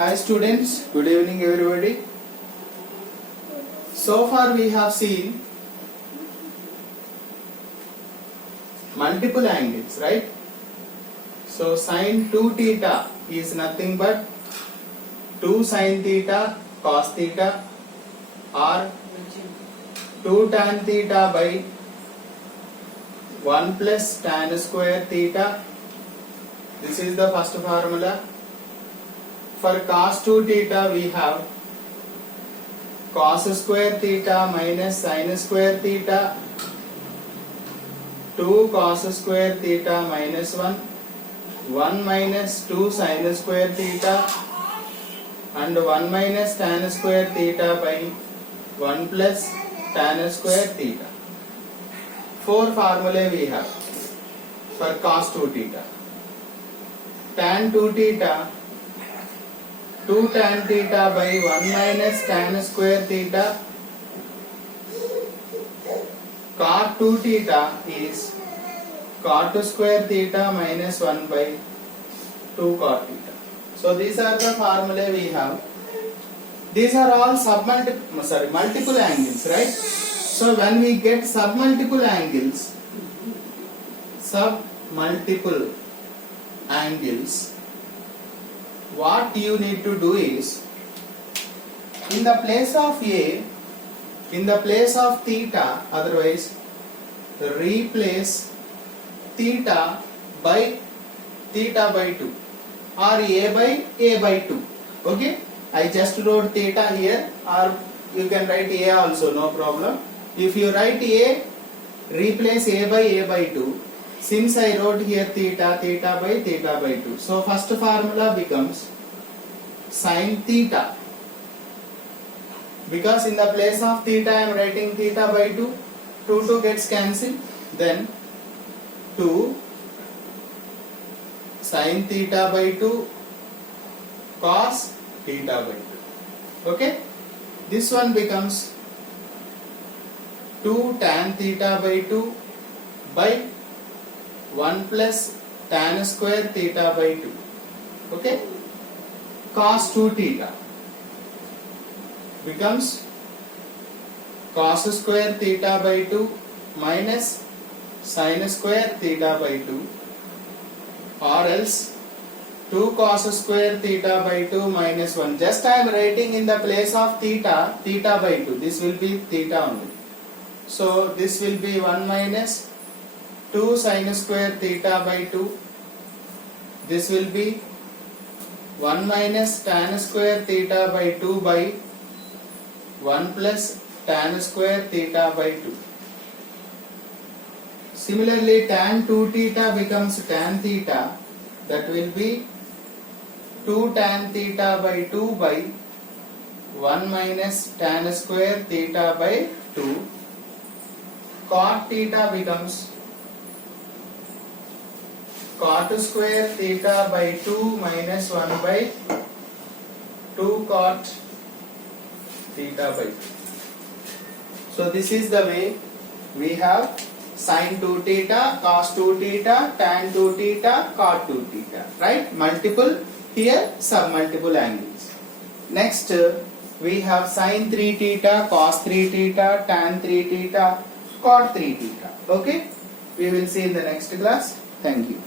Hi students, good evening everybody. So far we have seen multiple angles, right? So sin 2 theta is nothing but 2 sin theta cos theta or 2 tan theta by 1 plus tan square theta. This is the first formula. For cos 2 theta we have cos square theta minus sin square theta, 2 cos square theta minus 1, 1 minus 2 sin square theta and 1 minus tan square theta by 1 plus tan square theta. 4 formulae we have for cos 2 theta. Tan 2 theta, 2 tan theta by 1 minus tan square theta. Cot 2 theta is cot square theta minus 1 by 2 cot theta. So these are the formulae we have. These are all multiple angles, right? So when we get submultiple angles, what you need to do is, in the place of A, in the place of theta, otherwise replace theta by 2 or A by 2. Okay, I just wrote theta here, or you can write A also, no problem. If you write A, replace A by 2. Since I wrote here theta by 2. So first formula becomes sin theta. Because in the place of theta I am writing theta by 2. 2 gets cancelled. Then 2 sin theta by 2 cos theta by 2. Okay. This one becomes 2 tan theta by 2 by 1 plus tan square theta by 2. Okay. Cos 2 theta becomes cos square theta by 2 minus sin square theta by 2, or else 2 cos square theta by 2 minus 1. Just I am writing in the place of theta by 2. This will be theta only. So this will be 1 minus 2 sin square theta by 2. This will be 1 minus tan square theta by 2 by 1 plus tan square theta by 2. Similarly, tan 2 theta becomes tan theta. That will be 2 tan theta by 2 by 1 minus tan square theta by 2. Cot theta becomes cot square theta by 2 minus 1 by 2 cot theta by 2. So this is the way we have sin 2 theta, cos 2 theta, tan 2 theta, cot 2 theta, right? Multiple, here submultiple angles. Next we have sin 3 theta, cos 3 theta, tan 3 theta, cot 3 theta. Okay, we will see in the next class. Thank you.